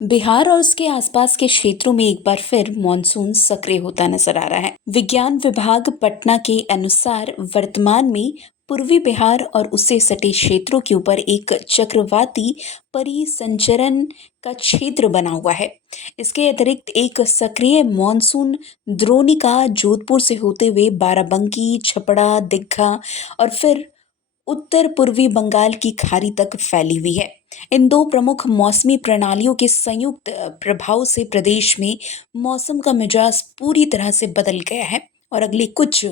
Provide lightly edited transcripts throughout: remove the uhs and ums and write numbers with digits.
बिहार और उसके आसपास के क्षेत्रों में एक बार फिर मानसून सक्रिय होता नजर आ रहा है। विज्ञान विभाग पटना के अनुसार वर्तमान में पूर्वी बिहार और उससे सटे क्षेत्रों के ऊपर एक चक्रवाती परिसंचरण का क्षेत्र बना हुआ है। इसके अतिरिक्त एक सक्रिय मानसून द्रोणिका जोधपुर से होते हुए बाराबंकी, छपरा, दीघा और फिर उत्तर पूर्वी बंगाल की खाड़ी तक फैली हुई है। इन दो प्रमुख मौसमी प्रणालियों के संयुक्त प्रभाव से प्रदेश में मौसम का मिजाज पूरी तरह से बदल गया है और अगले कुछ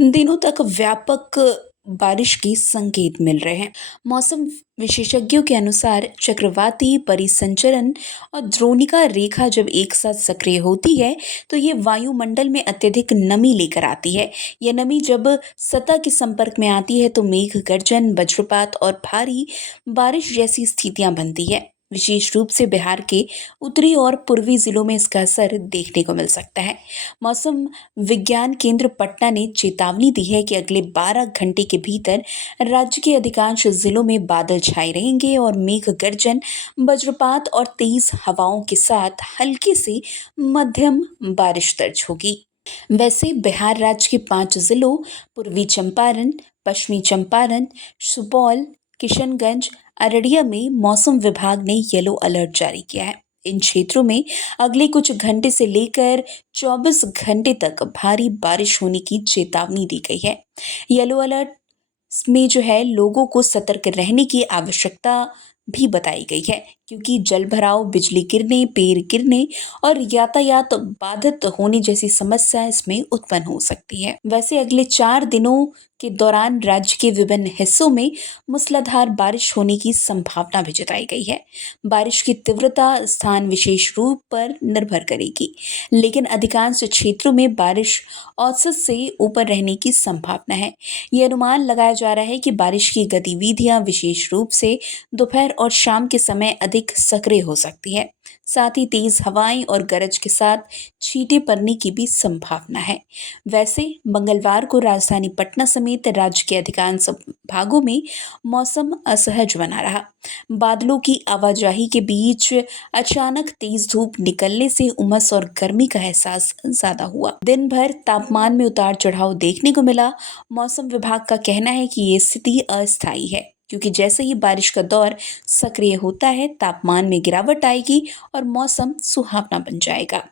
दिनों तक व्यापक बारिश के संकेत मिल रहे हैं। मौसम विशेषज्ञों के अनुसार चक्रवाती परिसंचरण और द्रोणिका रेखा जब एक साथ सक्रिय होती है तो ये वायुमंडल में अत्यधिक नमी लेकर आती है। यह नमी जब सतह के संपर्क में आती है तो मेघ गर्जन, वज्रपात और भारी बारिश जैसी स्थितियां बनती है। विशेष रूप से बिहार के उत्तरी और पूर्वी जिलों में इसका असर देखने को मिल सकता है। मौसम विज्ञान केंद्र पटना ने चेतावनी दी है कि अगले 12 घंटे के भीतर राज्य के अधिकांश जिलों में बादल छाए रहेंगे और मेघ गर्जन, वज्रपात और तेज हवाओं के साथ हल्की से मध्यम बारिश दर्ज होगी। वैसे बिहार राज्य के 5 जिलों पूर्वी चंपारण, पश्चिमी चंपारण, सुपौल, किशनगंज, अररिया में मौसम विभाग ने येलो अलर्ट जारी किया है। इन क्षेत्रों में अगले कुछ घंटे से लेकर 24 घंटे तक भारी बारिश होने की चेतावनी दी गई है। येलो अलर्ट में जो है लोगों को सतर्क रहने की आवश्यकता भी बताई गई है, क्योंकि जलभराव, बिजली गिरने, पेड़ गिरने और यातायात बाधित होने जैसी समस्या इसमें उत्पन्न हो सकती है। वैसे अगले 4 दिनों के दौरान राज्य के विभिन्न हिस्सों में मूसलाधार बारिश होने की संभावना भी जताई गई है। बारिश की तीव्रता स्थान विशेष रूप पर निर्भर करेगी, लेकिन अधिकांश क्षेत्रों में बारिश औसत से ऊपर रहने की संभावना है। ये अनुमान लगाया जा रहा है कि बारिश की गतिविधियां विशेष रूप से दोपहर और शाम के समय अधिक सक्रिय हो सकती है। साथ ही तेज हवाएं और गरज के साथ छींटे पड़ने की भी संभावना है। वैसे मंगलवार को राजधानी पटना समेत राज्य के अधिकांश भागों में मौसम असहज बना रहा। बादलों की आवाजाही के बीच अचानक तेज धूप निकलने से उमस और गर्मी का एहसास ज्यादा हुआ। दिन भर तापमान में उतार चढ़ाव देखने को मिला। मौसम विभाग का कहना है कि ये स्थिति अस्थायी है, क्योंकि जैसे ही बारिश का दौर सक्रिय होता है तापमान में गिरावट आएगी और मौसम सुहावना बन जाएगा।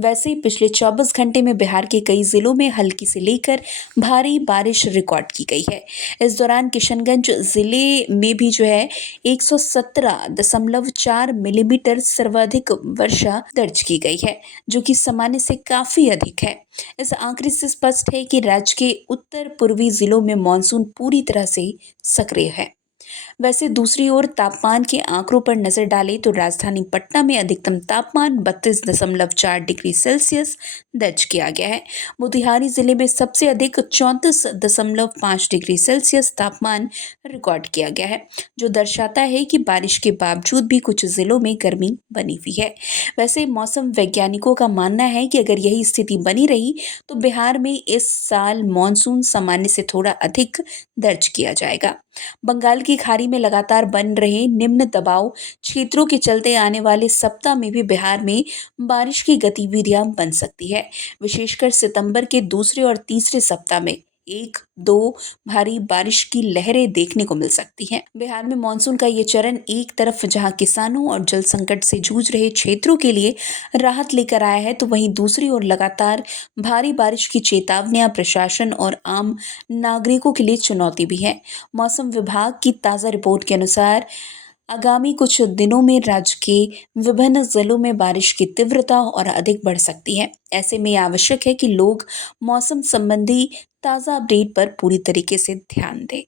वैसे ही पिछले 24 घंटे में बिहार के कई जिलों में हल्की से लेकर भारी बारिश रिकॉर्ड की गई है। इस दौरान किशनगंज जिले में भी जो है 117.4 मिलीमीटर सर्वाधिक वर्षा दर्ज की गई है, जो कि सामान्य से काफी अधिक है। इस आंकड़े से स्पष्ट है कि राज्य के उत्तर पूर्वी जिलों में मानसून पूरी तरह से सक्रिय है। वैसे दूसरी ओर तापमान के आंकड़ों पर नजर डालें तो राजधानी पटना में अधिकतम तापमान 32.4 डिग्री सेल्सियस दर्ज किया गया है। मोतिहारी जिले में सबसे अधिक 34.5 डिग्री सेल्सियस तापमान रिकॉर्ड किया गया है, जो दर्शाता है कि बारिश के बावजूद भी कुछ जिलों में गर्मी बनी हुई है। वैसे मौसम वैज्ञानिकों का मानना है कि अगर यही स्थिति बनी रही तो बिहार में इस साल मानसून सामान्य से थोड़ा अधिक दर्ज किया जाएगा। बंगाल की खाड़ी में लगातार बन रहे निम्न दबाव क्षेत्रों के चलते आने वाले सप्ताह में भी बिहार में बारिश की गतिविधियां बन सकती है। विशेषकर सितंबर के दूसरे और तीसरे सप्ताह में 1-2 भारी बारिश की लहरें देखने को मिल सकती हैं। बिहार में मानसून का ये चरण एक तरफ जहां किसानों और जल संकट से जूझ रहे क्षेत्रों के लिए राहत लेकर आया है, तो वहीं दूसरी ओर लगातार भारी बारिश की चेतावनियां प्रशासन और आम नागरिकों के लिए चुनौती भी है। मौसम विभाग की ताज़ा रिपोर्ट के अनुसार आगामी कुछ दिनों में राज्य के विभिन्न जिलों में बारिश की तीव्रता और अधिक बढ़ सकती है। ऐसे में आवश्यक है कि लोग मौसम संबंधी ताज़ा अपडेट पर पूरी तरीके से ध्यान दें।